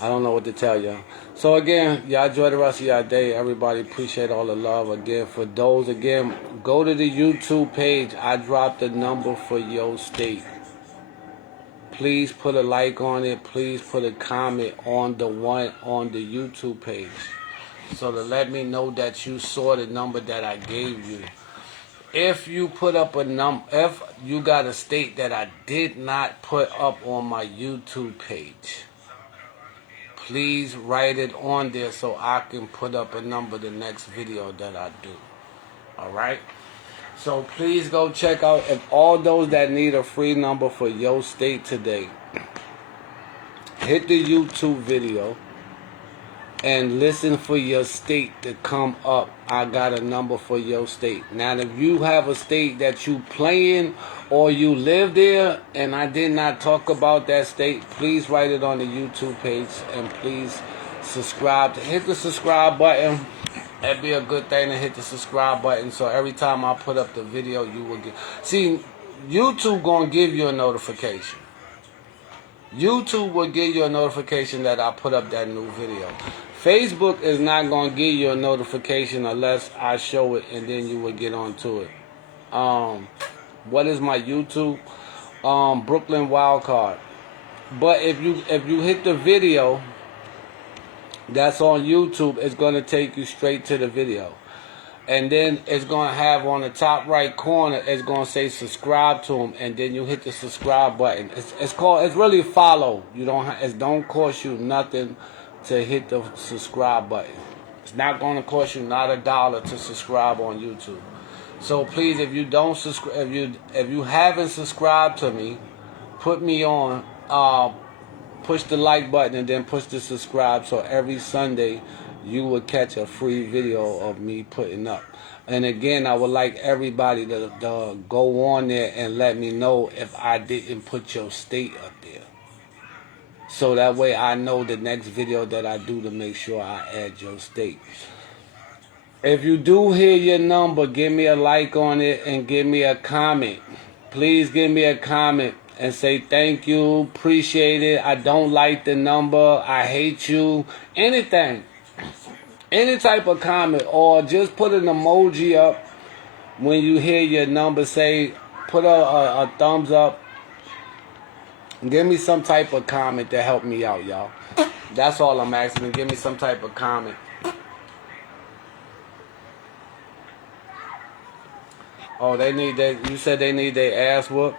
I don't know what to tell y'all. So again, y'all enjoy the rest of y'all day. Everybody appreciate all the love. Again, for those, again, go to the YouTube page. I dropped the number for your state. Please put a like on it. Please put a comment on the one on the YouTube page. So to let me know that you saw the number that I gave you. If you put up a number, if you got a state that I did not put up on my YouTube page, please write it on there so I can put up a number the next video that I do. Alright? So please go check out, if all those that need a free number for your state today, hit the YouTube video and listen for your state to come up. I got a number for your state. Now if you have a state that you playing or you live there and I did not talk about that state, please write it on the YouTube page and please subscribe. Hit the subscribe button. That'd be a good thing to hit the subscribe button so every time I put up the video you will get. See, YouTube gonna give you a notification. YouTube will give you a notification that I put up that new video. Facebook is not gonna give you a notification unless I show it and then you will get onto it. What is my YouTube? Brooklyn Wildcard. But if you hit the video that's on YouTube, it's going to take you straight to the video. And then it's going to have on the top right corner, it's going to say subscribe to him, and then you hit the subscribe button. It's really follow. It don't cost you nothing to hit the subscribe button. It's not going to cost you not $1 to subscribe on YouTube. So please, if you don't subscribe, if you haven't subscribed to me, put me on. Push the like button and then push the subscribe, so every Sunday you will catch a free video of me putting up. And again, I would like everybody to go on there and let me know if I didn't put your state up there, so that way I know the next video that I do to make sure I add your state. If you do hear your number, give me a like on it and give me a comment. Please give me a comment and say thank you, appreciate it, I don't like the number, I hate you, anything. Any type of comment, or just put an emoji up when you hear your number. Say, put a thumbs up. Give me some type of comment to help me out, y'all. That's all I'm asking. Give me some type of comment. Oh, you said they need their ass whooped?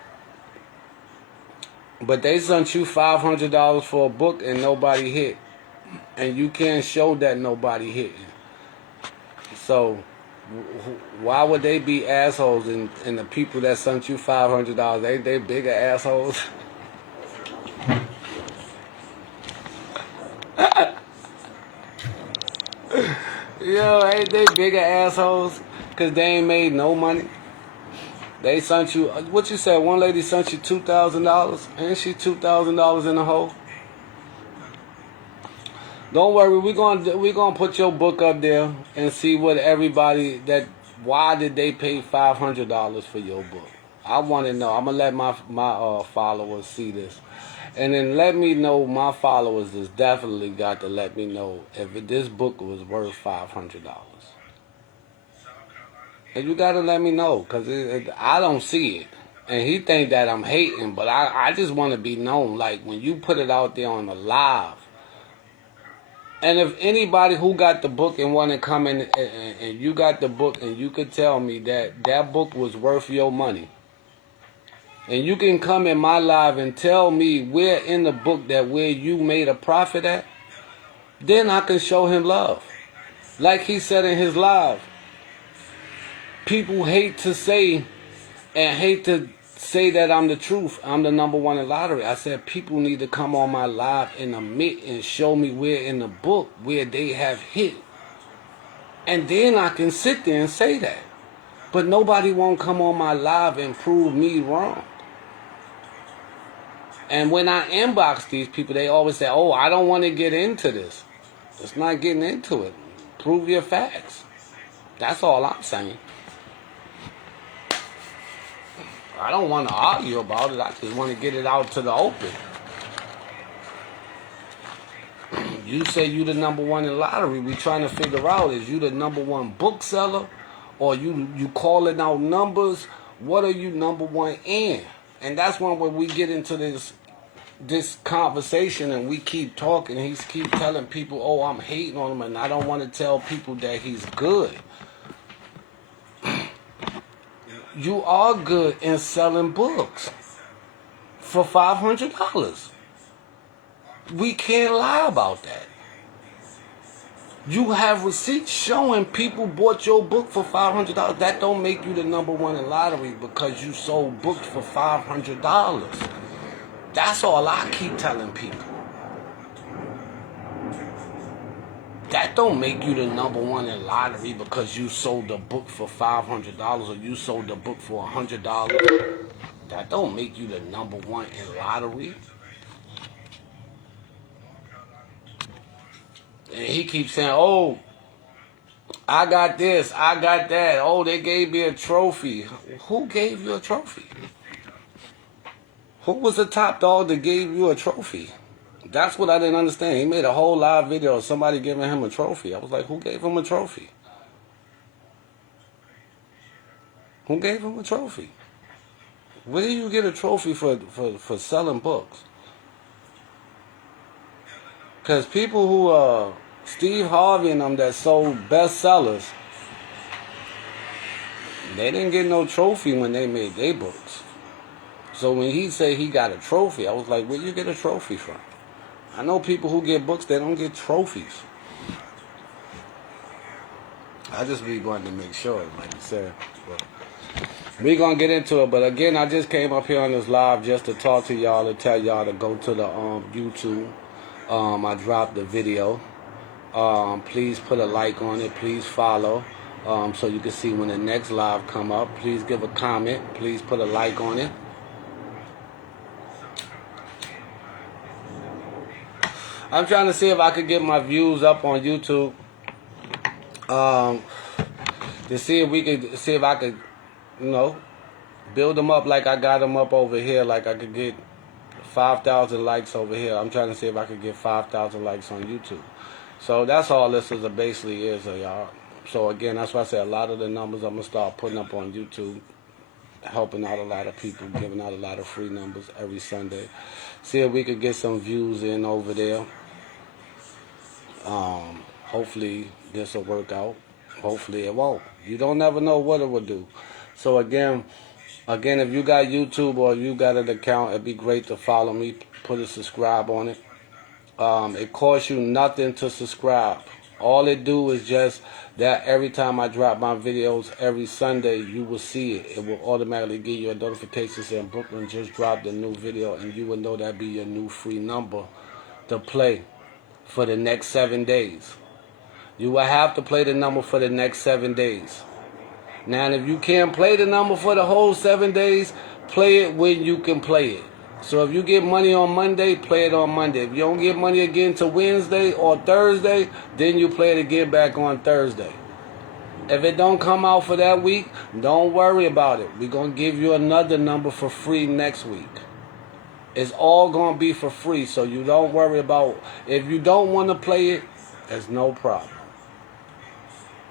But they sent you $500 for a book and nobody hit. And you can't show that nobody hit. So, why would they be assholes? And the people that sent you $500, they bigger assholes? Yo, ain't they bigger assholes? Because they ain't made no money. They sent you, what you said, one lady sent you $2,000? Ain't she $2,000 in the hole? Don't worry, we're gonna put your book up there and see what everybody why did they pay $500 for your book? I want to know. I'm gonna let my followers see this, and then let me know. My followers has definitely got to let me know if this book was worth $500. And you gotta let me know, cause I don't see it. And he think that I'm hating, but I just want to be known. Like when you put it out there on the live. And if anybody who got the book and want to come in and you got the book and you could tell me that book was worth your money, and you can come in my live and tell me where in the book where you made a profit at, then I can show him love. Like he said in his live, people hate to say that I'm the truth. I'm the number one in lottery. I said people need to come on my live and admit and show me where in the book where they have hit. And then I can sit there and say that. But nobody won't come on my live and prove me wrong. And when I inbox these people, they always say, oh, I don't want to get into this. It's not getting into it. Prove your facts. That's all I'm saying. I don't want to argue about it. I just want to get it out to the open. You say you the number one in lottery. We trying to figure out, is you the number one bookseller, or you calling out numbers? What are you number one in? And that's when we get into this conversation and we keep talking. He keep telling people, oh, I'm hating on him, and I don't want to tell people that he's good. You are good in selling books for $500. We can't lie about that. You have receipts showing people bought your book for $500. That don't make you the number one in lottery because you sold books for $500. That's all I keep telling people. That don't make you the number one in lottery because you sold a book for $500 or you sold a book for $100. That don't make you the number one in lottery. And he keeps saying, oh, I got this, I got that. Oh, they gave me a trophy. Who gave you a trophy? Who was the top dog that gave you a trophy? That's what I didn't understand. He made a whole live video of somebody giving him a trophy. I was like, who gave him a trophy? Who gave him a trophy? Where do you get a trophy for selling books? Because people who, Steve Harvey and them that sold bestsellers, They didn't get no trophy when they made their books. So when he said he got a trophy, I was like, where you get a trophy from? I know people who get books, they don't get trophies. I just be wanting to make sure, like you said. But we gonna get into it, but again, I just came up here on this live just to talk to y'all, to tell y'all to go to the YouTube. I dropped the video. Please put a like on it. Please follow, so you can see when the next live come up. Please give a comment. Please put a like on it. I'm trying to see if I could get my views up on YouTube. To see if I could, build them up like I got them up over here. Like I could get 5,000 likes over here. I'm trying to see if I could get 5,000 likes on YouTube. So that's all this is basically is, y'all. So again, that's why I say a lot of the numbers I'm gonna start putting up on YouTube, helping out a lot of people, giving out a lot of free numbers every Sunday. See if we could get some views in over there. Hopefully this will work out. Hopefully it won't. You don't never know what it will do. So again, if you got YouTube or you got an account, it'd be great to follow me. Put a subscribe on it. It costs you nothing to subscribe. All it do is just that every time I drop my videos every Sunday, you will see it. It will automatically give you a notification saying Brooklyn just dropped a new video, and you will know that be your new free number to play for the next 7 days. You will have to play the number for the next 7 days. Now, if you can't play the number for the whole 7 days, play it when you can play it. So if you get money on Monday, play it on Monday. If you don't get money again till Wednesday or Thursday, then you play it again back on Thursday. If it don't come out for that week, don't worry about it. We're going to give you another number for free next week. It's all going to be for free, so you don't worry about. If you don't want to play it, there's no problem.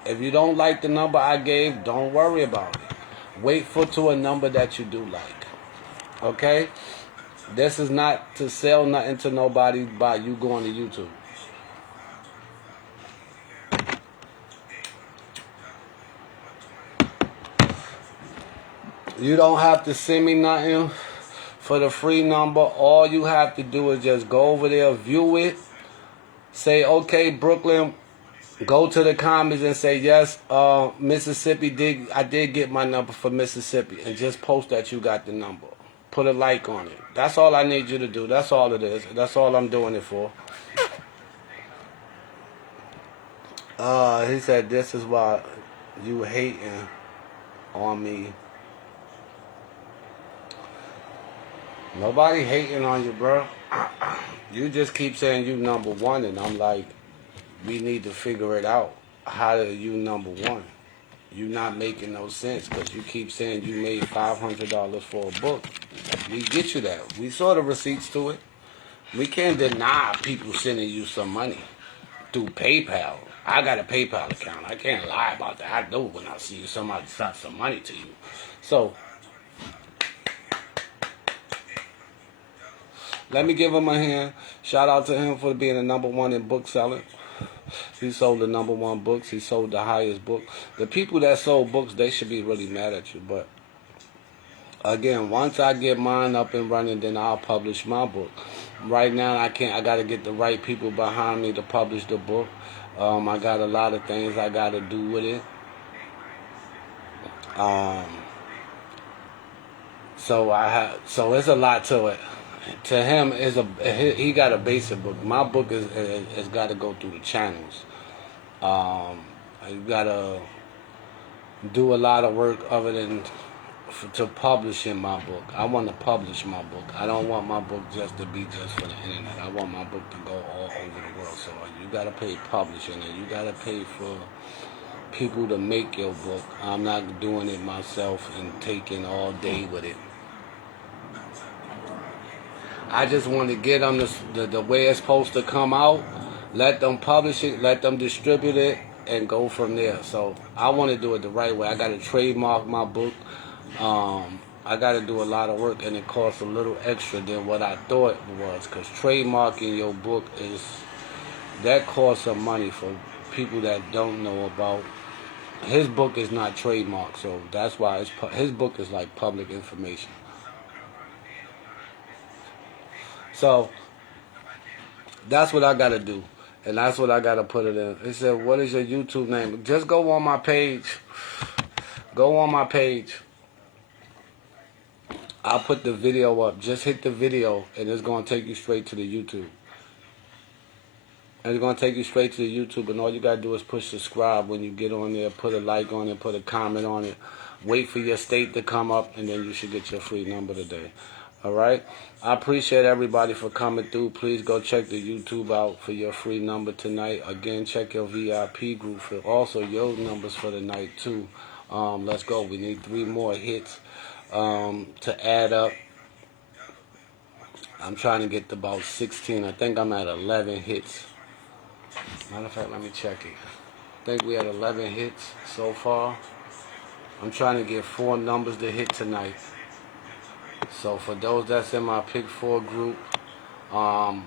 If you don't like the number I gave, don't worry about it. Wait to a number that you do like. Okay? This is not to sell nothing to nobody by you going to YouTube. You don't have to send me nothing for the free number. All you have to do is just go over there, view it, say, okay, Brooklyn, go to the comments and say, yes, Mississippi, I did get my number for Mississippi, and just post that you got the number. Put a like on it. That's all I need you to do. That's all it is. That's all I'm doing it for. He said, this is why you hating on me. Nobody hating on you, bro. You just keep saying you number one, and I'm like, we need to figure it out. How are you number one? You not making no sense because you keep saying you made $500 for a book. We get you that. We saw the receipts to it. We can't deny people sending you some money through PayPal. I got a PayPal account. I can't lie about that. I know when I see somebody send some money to you. So let me give him a hand. Shout out to him for being the number one in book selling. He sold the number one books. He sold the highest book. The people that sold books, they should be really mad at you. But again, once I get mine up and running, then I'll publish my book. Right now, I can't. I got to get the right people behind me to publish the book. I got a lot of things I got to do with it. So it's a lot to it. To him, he got a basic book. My book is got to go through the channels. You got to do a lot of work other than to publishing my book. I want to publish my book. I don't want my book just to be just for the internet. I want my book to go all over the world. So you got to pay publishing, and you got to pay for people to make your book. I'm not doing it myself and taking all day with it. I just want to get them the way it's supposed to come out, let them publish it, let them distribute it, and go from there. So I want to do it the right way. I got to trademark my book. I got to do a lot of work, and it costs a little extra than what I thought it was, because trademarking your book that costs some money for people that don't know about his book is not trademarked, so that's why his book is like public information. So that's what I gotta do, and that's what I gotta put it in. It said, "What is your YouTube name?" Just go on my page. Go on my page. I'll put the video up. Just hit the video, and it's gonna take you straight to the YouTube. And it's gonna take you straight to the YouTube, and all you gotta do is push subscribe when you get on there. Put a like on it. Put a comment on it. Wait for your state to come up, and then you should get your free number today. All right. I appreciate everybody for coming through. Please go check the YouTube out for your free number tonight. Again, check your VIP group for also your numbers for the night too. Let's go. We need 3 more hits to add up. I'm trying to get to about 16. I think I'm at 11 hits. Matter of fact, let me check it. I think we had 11 hits so far. I'm trying to get 4 numbers to hit tonight. So for those that's in my Pick 4 group, I'm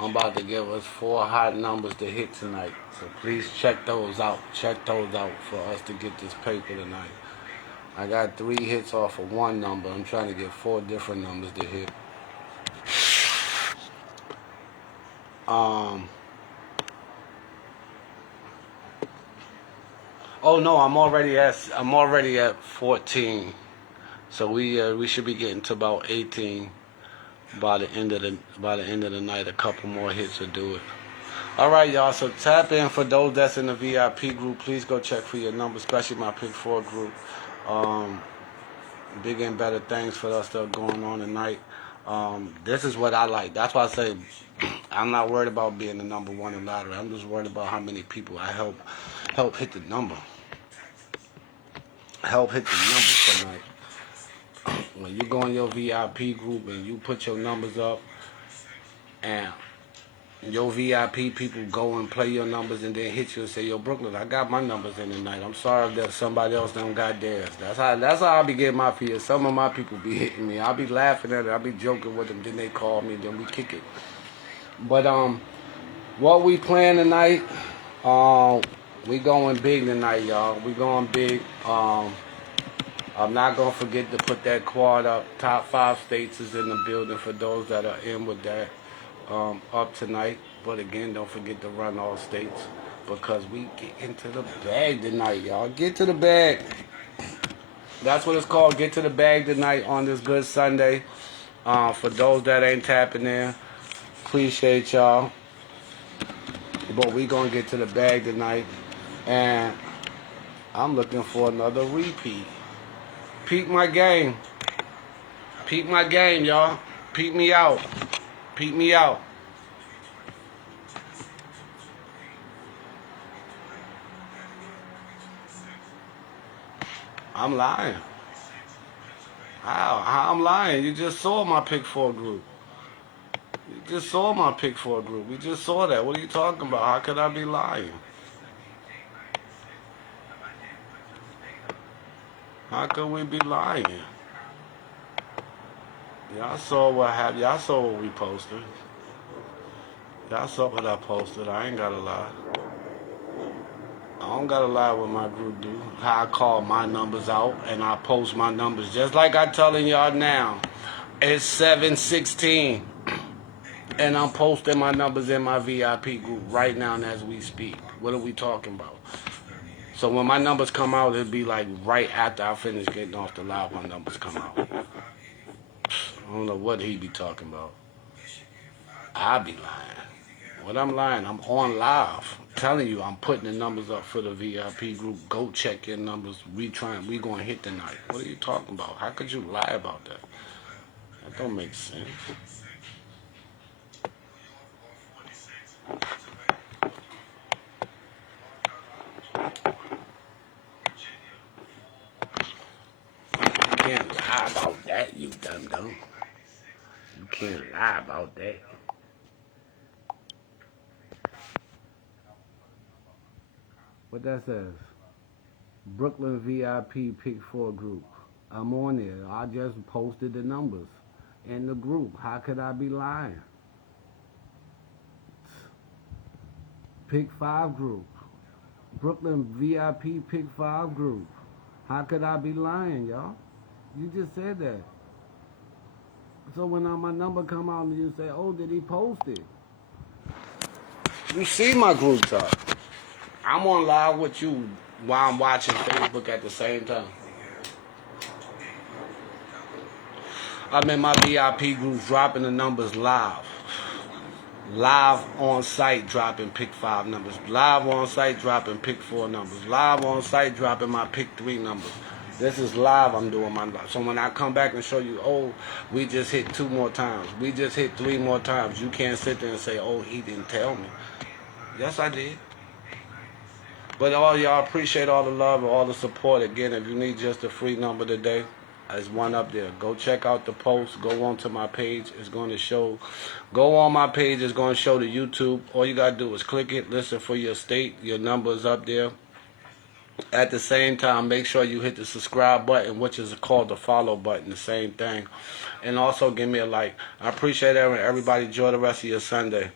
about to give us 4 hot numbers to hit tonight. So please check those out. Check those out for us to get this paper tonight. I got 3 hits off of 1 number. I'm trying to get 4 different numbers to hit. Oh no, I'm already at 14. So we should be getting to about 18 by the end of the night. A couple more hits will do it. All right, y'all. So tap in for those that's in the VIP group. Please go check for your number, especially my Pick 4 group. Bigger and better things for us that are going on tonight. This is what I like. That's why I say I'm not worried about being the number 1 in lottery. I'm just worried about how many people I help hit the number. Help hit the numbers tonight. When you go in your VIP group and you put your numbers up, and your VIP people go and play your numbers and then hit you and say, "Yo, Brooklyn, I got my numbers in tonight. I'm sorry that somebody else don't got theirs." That's how I be getting my fears. Some of my people be hitting me. I be laughing at it. I be joking with them. Then they call me. Then we kick it. But what we playing tonight? We going big tonight, y'all. We going big. I'm not going to forget to put that quad up. Top 5 states is in the building for those that are in with that up tonight. But again, don't forget to run all states because we get into the bag tonight, y'all. Get to the bag. That's what it's called. Get to the bag tonight on this good Sunday. For those that ain't tapping in, appreciate y'all. But we going to get to the bag tonight. And I'm looking for another repeat. Peek my game. Peek my game, y'all. Peek me out. Peek me out. I'm lying. How I'm lying? You just saw my Pick 4 group. You just saw my Pick 4 group. We just saw that. What are you talking about? How could I be lying? How could we be lying? Y'all saw what happened. Y'all saw what we posted. Y'all saw what I posted. I ain't gotta lie. I don't gotta lie what my group do. How I call my numbers out and I post my numbers just like I telling y'all now. It's 7:16 and I'm posting my numbers in my VIP group right now as we speak. What are we talking about? So when my numbers come out, it'll be like right after I finish getting off the live, my numbers come out. I don't know what he be talking about. I be lying. What I'm lying, I'm on live. I'm telling you, I'm putting the numbers up for the VIP group. Go check your numbers. We gonna hit tonight. What are you talking about? How could you lie about that? That don't make sense. You can't lie about that, you dum-dum. You can't lie about that. What that says? Brooklyn VIP Pick 4 group. I'm on there. I just posted the numbers in the group. How could I be lying? Pick 5 group. Brooklyn VIP Pick 5 group. How could I be lying, y'all? You just said that. So when my number come out and you say, oh, did he post it? You see my group talk. I'm on live with you while I'm watching Facebook at the same time. I'm in my VIP group dropping the numbers live. Live on site dropping pick 5 numbers. Live on site dropping pick 4 numbers. Live on site dropping my pick 3 numbers. This is live. I'm doing my live. So when I come back and show you, oh, we just hit 2 more times. We just hit 3 more times. You can't sit there and say, oh, he didn't tell me. Yes, I did. But all y'all appreciate all the love and all the support. Again, if you need just a free number today, there's one up there. Go check out the post. Go onto my page. It's going to show. Go on my page. It's going to show the YouTube. All you got to do is click it. Listen for your state. Your number is up there. At the same time, make sure you hit the subscribe button, which is called the follow button. The same thing. And also give me a like. I appreciate everybody. Enjoy the rest of your Sunday.